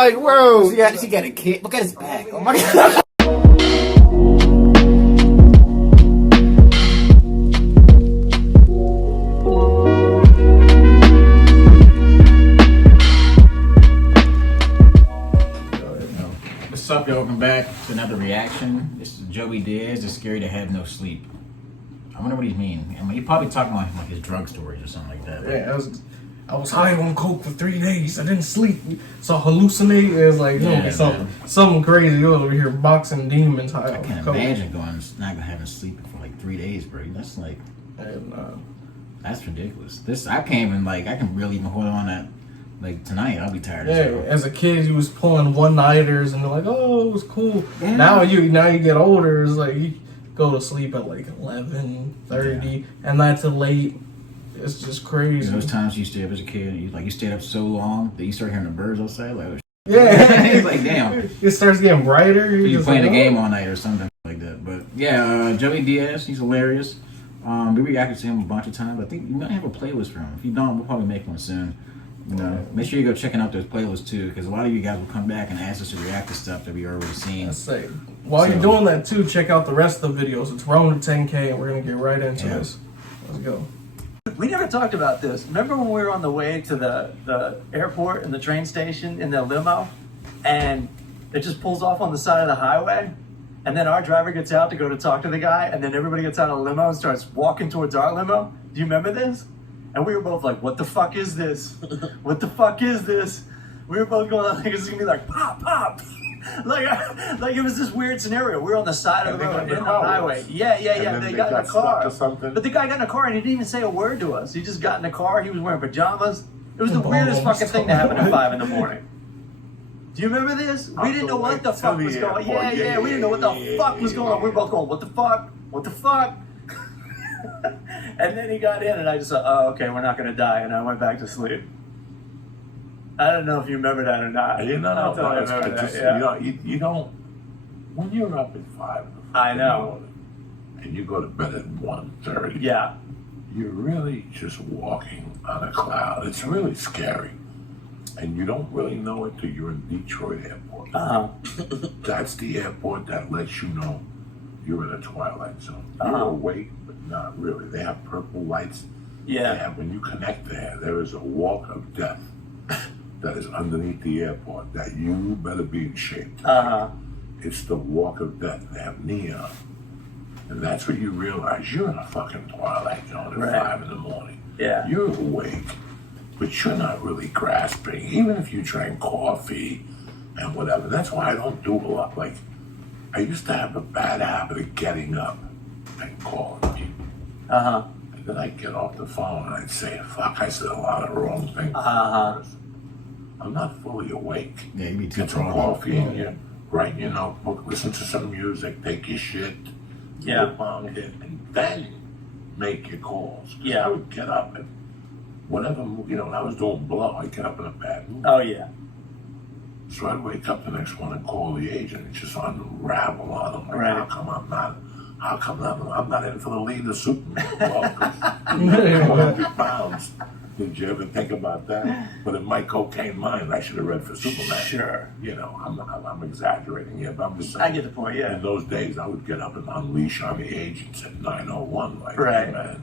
like, bro, yeah, she got a kid. Look at his back. Oh my god. What's up, y'all? Welcome back to another reaction. This is Joey Diaz. It's scary to have no sleep. I wonder what he means. I mean, he probably talking about like his drug stories or something like that. Yeah, I was high on coke for 3 days. I didn't sleep. So hallucinate is like something crazy. You're over here boxing demons high. I can't imagine not having sleep for like 3 days, bro. That's like, that's ridiculous. I can't even I can really even hold on that. Like tonight, I'll be tired. As a kid, you was pulling one-nighters and they're like, oh, it was cool. Yeah. Now you get older, it's like you go to sleep at like 11:30, and that's late. It's just crazy. Those times you stayed up as a kid, you stayed up so long that you start hearing the birds outside. Like, oh, yeah, it's like damn. It starts getting brighter. You're playing a game all night or something like that. But yeah, Joey Diaz, he's hilarious. We reacted to him a bunch of times. I think you might have a playlist for him. If you don't, we'll probably make one soon. You know, make sure you go checking out those playlists too, because a lot of you guys will come back and ask us to react to stuff that we already seen. While you're doing that too, check out the rest of the videos. It's round to 10K, and we're gonna get right into this. Let's go. We never talked about this. Remember when we were on the way to the airport and the train station in the limo, and it just pulls off on the side of the highway, and then our driver gets out to go to talk to the guy, and then everybody gets out of the limo and starts walking towards our limo? Do you remember this? And we were both like, what the fuck is this? What the fuck is this? We were both going like, it's gonna be like, pop, pop. like it was this weird scenario. We were on the side of the road in the highway. Yeah. They got in the car. But the guy got in the car and he didn't even say a word to us. He just got in the car. He was wearing pajamas. It was the weirdest fucking thing to happen at 5 in the morning. Do you remember this? We didn't know what the fuck was going on. Yeah. We didn't know what the fuck was going on. We were both going, what the fuck? What the fuck? And then he got in, and I just thought, oh, okay, we're not going to die, and I went back to sleep. I don't know if you remember that or not. You know, you don't, when you're up at 5 in the morning, and you go to bed at 1:30, you're really just walking on a cloud. It's really scary. And you don't really know it till you're in Detroit Airport. That's the airport that lets you know you're in a twilight zone. You're awake, but not really. They have purple lights. Yeah. When you connect there is a walk of death that is underneath the airport that you better be in shape. It's the walk of death. They have neon. And that's what you realize. You're in a fucking twilight zone at 5 in the morning. Yeah. You're awake, but you're not really grasping. Even if you drank coffee and whatever. That's why I don't do a lot. Like, I used to have a bad habit of getting up and calling people. And then I'd get off the phone and I'd say, fuck, I said a lot of wrong things. I'm not fully awake. Yeah, you be too Get some coffee in you, write your notebook, listen to some music, take your shit, your bong hit, and then make your calls. I would get up and whatever, when I was doing blow, I'd get up in a bad mood. So I'd wake up the next one and call the agent and just unravel on them. Like, how come I'm not in for the lead of Superman? Well, 100 pounds. Did you ever think about that? But in my cocaine mind, I should have read for Superman. Sure. I'm exaggerating here, but I'm just saying. I get the point, In those days, I would get up and unleash on the agents at 9:01. Like, hey, man,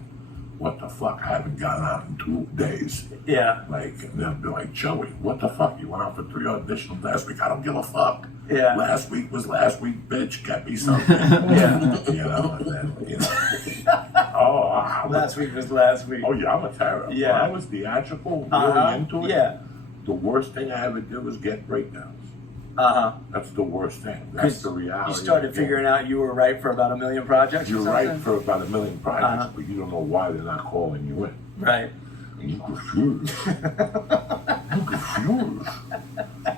what the fuck? I haven't gotten out in 2 days. And they'll be like, Joey, what the fuck? You went out for 3 auditions last week. I don't give a fuck. Last week was last week, bitch. Get me something. And then, last week was last week. Oh, yeah, I'm a terror. When I was theatrical, really into it, the worst thing I ever did was get breakdowns. That's the worst thing. That's the reality. You started figuring out you were right for about 1 million projects. You're right for about 1 million projects, but you don't know why they're not calling you in. Right. And you confused.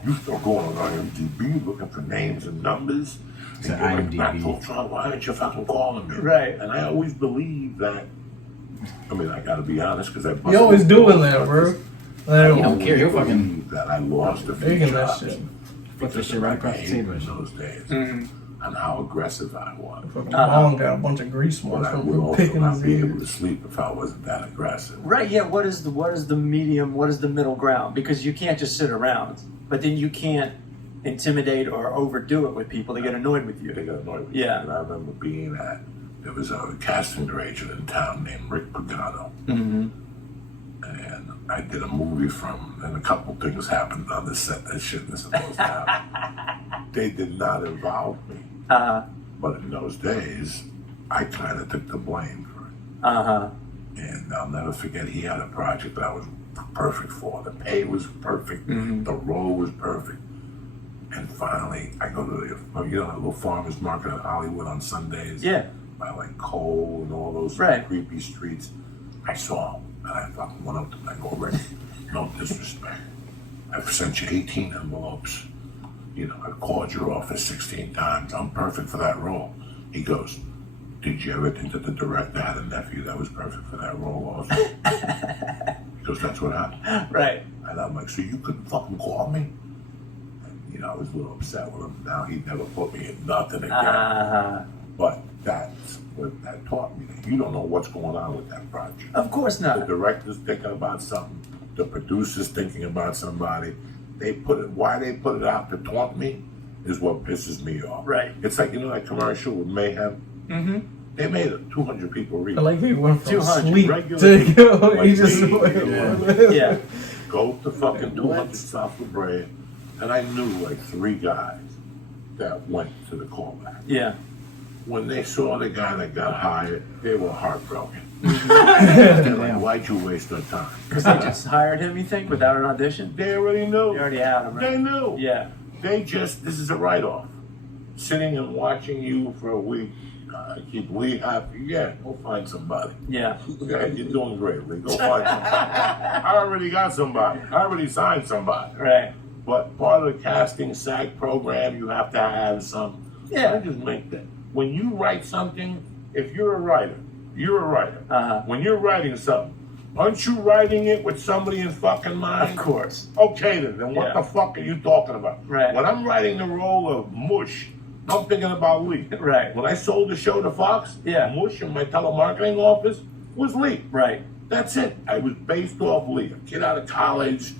You start going on IMDb looking for names and numbers. And you're like, why aren't you fucking calling me? Right. And I always believe that. I mean, I gotta be honest because I. You always doing that, bro. You don't care. You're fucking. That I lost a few jobs. Flip this shit right across the table. In those days. And how aggressive I was. Mom got a bunch of grease marks from picking his ears. I would also not be able to sleep if I wasn't that aggressive. Right, yeah, what is the medium, what is the middle ground? Because you can't just sit around. but then you can't intimidate or overdo it with people. They get annoyed with you. They got annoyed with Yeah. you. And I remember being there was a casting director in town named Rick Pagano. Mm-hmm. And I did a movie and a couple things happened on the set that shouldn't have supposed to happen. They did not involve me. Uh-huh. But in those days, I kind of took the blame for it. Uh-huh. And I'll never forget, he had a project that I was perfect for. The pay was perfect. Mm-hmm. The role was perfect. And finally, I go to the little farmer's market in Hollywood on Sundays. Yeah. By like Cole and all those Right. creepy streets. I saw him, and I fucking went up to him. I go, Rick, no disrespect. I've sent you 18 envelopes. I've called your office 16 times. I'm perfect for that role. He goes, did you ever think that the director had a nephew that was perfect for that role also? He goes, that's what happened. Right. And I'm like, so you couldn't fucking call me? And, I was a little upset with him. Now he'd never put me in nothing again. Uh-huh. But that's what that taught me. That you don't know what's going on with that project. Of course The not. director's thinking about something. The producer's thinking about somebody. Why they put it out to taunt me is what pisses me off. Right. It's like, that commercial with Mayhem? Mm-hmm. They made it 200 people read. I like he went from 200 sleep regular to people go. like He just me, went. Yeah. Go to fucking 200 South La Brea, and I knew like 3 guys that went to the callback. Yeah. When they saw the guy that got hired, they were heartbroken. They're like, why'd you waste our time? Because they just hired him, you think, without an audition? They already knew. You already had him, right? They knew. Yeah. This is a write-off. Sitting and watching you for a week, keep Lee happy. Yeah, go find somebody. Yeah. Okay, you're doing great, Lee. Go find somebody. I already got somebody. I already signed somebody. Right. But part of the casting SAG program, you have to have some. Yeah. I just make that. When you write something, if you're a writer, you're a writer. Uh-huh. When you're writing something, aren't you writing it with somebody in fucking mind? Of course. Okay then what Yeah. the fuck are you talking about? Right. When I'm writing the role of Mush, I'm thinking about Lee. Right. When I sold the show to Fox, Yeah. Mush in my telemarketing office was Lee. Right. That's it. I was based off Lee. A kid out of college,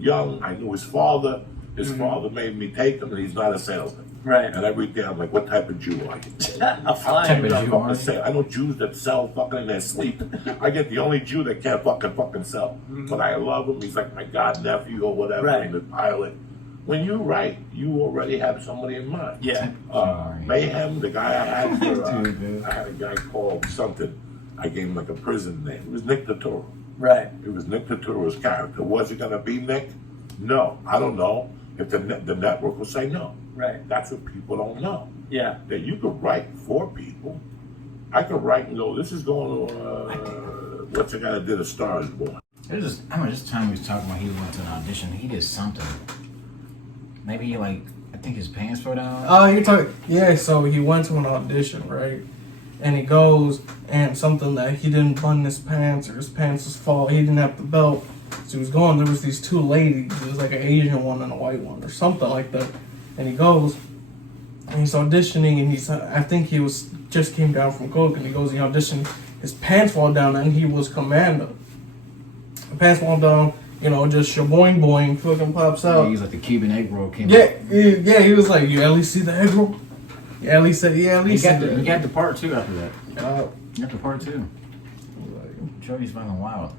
young. I knew his father. His father made me take him, and he's not a salesman. Right. And every day I'm like, what type of Jew are you? A Type flying. of I'm Jew not are you? fucking sell. I know Jews that sell fucking in their sleep. I get the only Jew that can't fucking sell. But I love him. He's like my god nephew or whatever. Right. And the pilot. When you write, you already have somebody in mind. Yeah. Mayhem, the guy I had for, Dude. I had a guy called something. I gave him like a prison name. It was Nick Totoro. Right. It was Nick Totoro's character. Was it going to be Nick? No. I don't know. If the network will say no. Right. That's what people don't know. Yeah. That you could write for people. I could write and go, this is going to, what's the guy that did A Star Is Born? It was just time he was talking about he went to an audition. He did something. Maybe he I think his pants fell down. Oh, you're talking. Yeah, so he went to an audition, right? And he goes, and something that he didn't button his pants, or his pants was fall. He didn't have the belt. So he was going. There was these 2 ladies. There was like an Asian one and a white one, or something like that. And he goes, and he's auditioning, and I think he just came down from coke, and he goes, he auditioned. His pants fall down, and he was commando. The pants fall down. Just shaboing boing, fucking pops out. He's like the Cuban egg roll came Yeah, out. yeah, he was like, you at least see the egg roll? You at least said, yeah, at He least got, see the, the he got the part 2 after that. Uh, After part 2. Joey's fucking wild.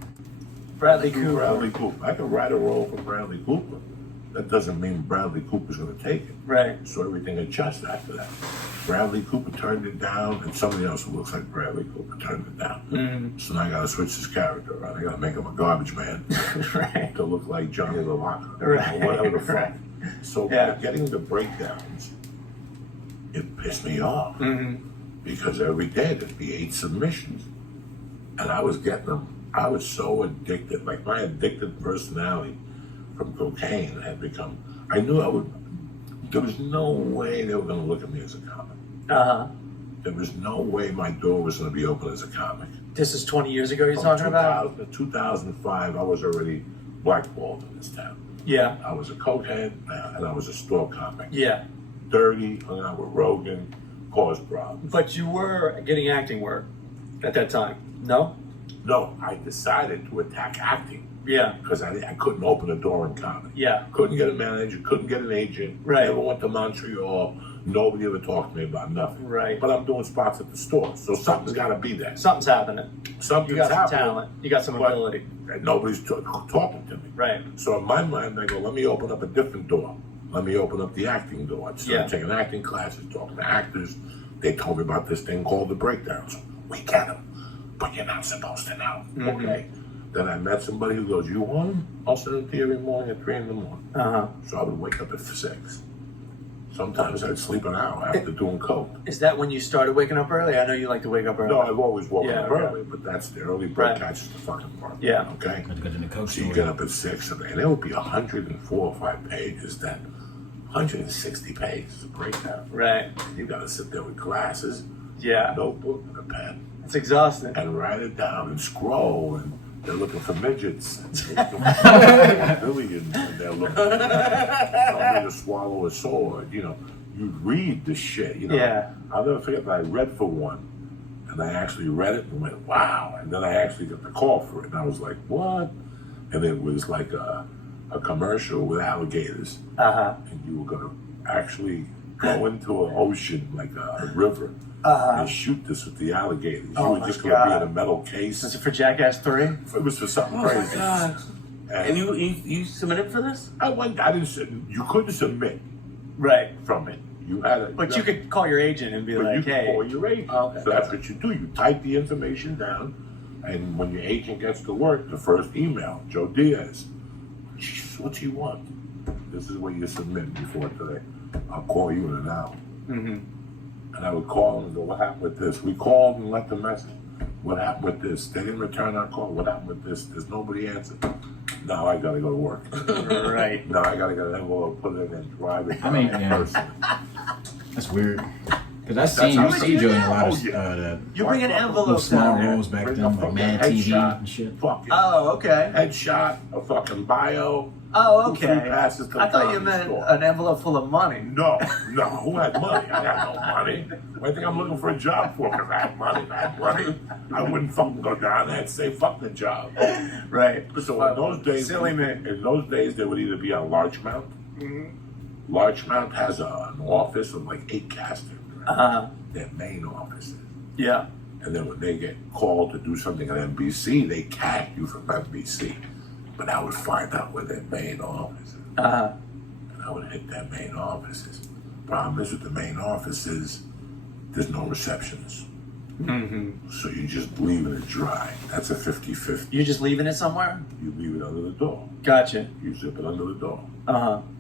Bradley Cooper. Bradley Cooper. I could write a role for Bradley Cooper. That doesn't mean Bradley Cooper's going to take it. Right. So everything adjusts after that. Bradley Cooper turned it down, and somebody else who looks like Bradley Cooper turned it down. Mm-hmm. So now I got to switch his character around. I got to make him a garbage man Right. to look like Johnny the Locker, Right. whatever the fuck. Right. So Yeah. getting the breakdowns, it pissed me off Mm-hmm. because every day there'd be 8 submissions, and I was getting them. I was so addicted, like my addicted personality from cocaine had become. I knew I would. There was no way they were going to look at me as a comic. Uh-huh. There was no way my door was going to be open as a comic. This is 20 years ago you're From talking about? 2005, I was already blackballed in this town. Yeah. I was a cokehead, and I was a store comic. Yeah. Dirty, hung out with Rogan, caused problems. But you were getting acting work at that time, no? No, I decided to attack acting Yeah. Because I couldn't open a door in comedy. Yeah. Couldn't get a manager, couldn't get an agent. Right. Never went to Montreal. Nobody ever talked to me about nothing. Right. But I'm doing spots at the store, so something's got to be there. Something's happening. Something's You got some happening, talent. You got some ability. And nobody's talking to me. Right. So in my mind, I go, let me open up a different door. Let me open up the acting door. I started taking acting classes, talking to actors. They told me about this thing called the breakdowns. We get them, but you're not supposed to know. Okay. Then I met somebody who goes, you want them? I'll send them to you every morning at 3 in the morning. So I would wake up at 6. Sometimes I'd sleep an hour after doing coke. Is that when you started waking up early? I know you like to wake up early. No, I've always woken up early, but that's the early bird catches the fucking mark. Yeah. Okay? So So you get up at 6, and there would be 104 or 5 pages, then 160 pages of breakdown. Right. You got to sit there with glasses, Yeah. notebook, and a pen, It's exhausting. and write it down and scroll. And they're looking for midgets, and they're looking for billions, and they're looking for somebody to swallow a sword. You know, you read the shit. You know. Yeah. I'll never forget that I read for one, and I actually read it and went, wow. And then I actually got the call for it, and I was like, what? And it was like a commercial with alligators. And you were going to actually go into an ocean, like a river, and shoot this with the alligators. You were just going to be in a metal case. Was it for Jackass 3? It was for something crazy. And you submitted for this? I didn't. You couldn't submit Right. from it. You had it. But you could call your agent and be But like, you could hey. call your agent. Okay. So that's what you do. You type the information down, and when your agent gets to work, the first email, Joe Diaz, what do you want? This is what you submit before today. I'll call you in an hour. And I would call them and go, what happened with this? We called and left a message. What happened with this? They didn't return our call. What happened with this? There's nobody answered. Now I gotta go to work. Right. Now I gotta get an envelope, put it in, and drive it. I mean, down yeah. personally. That's weird. Because you how see it Joe in is. a lot of Oh, yeah. the You bring an little envelope small down there. roles back Bring a then, like fucking Mad TV headshot, and shit. Fucking Oh, okay. headshot, a fucking bio. Oh, 2 free okay. passes to the I thought you comedy meant store. an envelope full of money. No. Who had money? I got no money. What do you think I'm looking for a job for? Because I had money. I wouldn't fucking go down there and say, fuck the job. Right. So in those days, Silly man. In those days, they would either be on Larchmount. Larchmount has an office of like 8 casters. Right? Their main offices. Yeah. And then when they get called to do something at NBC, they cast you from NBC. But I would find out where their main office is. And I would hit their main offices. Problem is with the main offices, there's no receptionist. So you're just leaving it dry. That's a 50-50. You're just leaving it somewhere? You leave it under the door. Gotcha. You zip it under the door.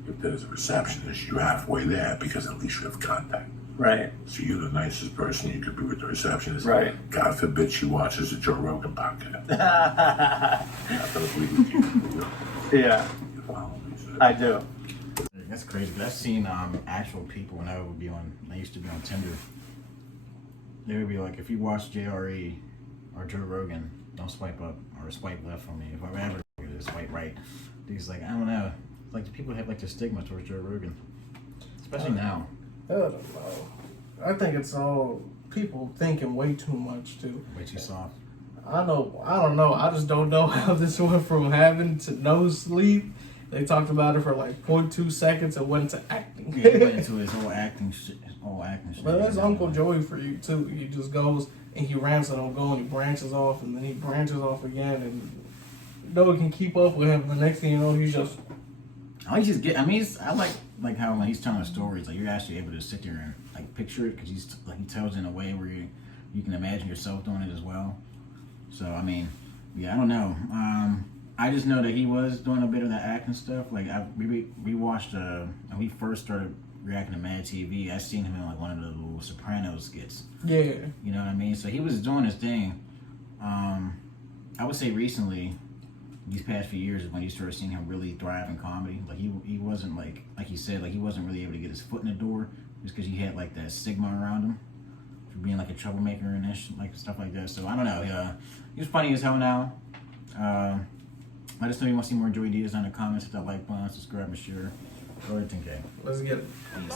If there's a receptionist, you're halfway there because at least you have contact. Right. So you're the nicest person you could be with the receptionist. Right. God forbid she watches the Joe Rogan podcast. Not gonna believe you. Yeah. You follow me, so. I do. That's crazy. But I've seen actual people when I used to be on Tinder. They would be like, if you watch JRE or Joe Rogan, don't swipe up or swipe left for me. If I ever swipe right, he's like, I don't know. It's like the people have like the stigma towards Joe Rogan, especially now. I don't know. I think it's all people thinking way too much too. Way too soft. I don't know. I just don't know how this went from having to no sleep. They talked about it for like 0.2 seconds and went to acting. Yeah, he went into his whole acting shit. But that's Uncle Joey for you too. He just goes and he rants and don't go and he branches off and then he branches off again and no one can keep up with him. The next thing you know, he's just. I like how when he's telling stories, like you're actually able to sit there and like picture it because he's like he tells it in a way where you can imagine yourself doing it as well. So I mean, yeah, I don't know. I just know that he was doing a bit of that acting stuff. Like we watched when we first started reacting to Mad TV. I seen him in like one of the little Sopranos skits. Yeah. You know what I mean? So he was doing his thing. I would say recently, these past few years, is when you started seeing him really thrive in comedy. Like he wasn't like he said, like he wasn't really able to get his foot in the door just because he had like that stigma around him for being like a troublemaker and like stuff like that. So I don't know. He's funny as hell now. I just know you want to see more Joey Diaz on the comments. Hit that like button, subscribe, and share. Go ahead, 10K. Let's get it. Peace.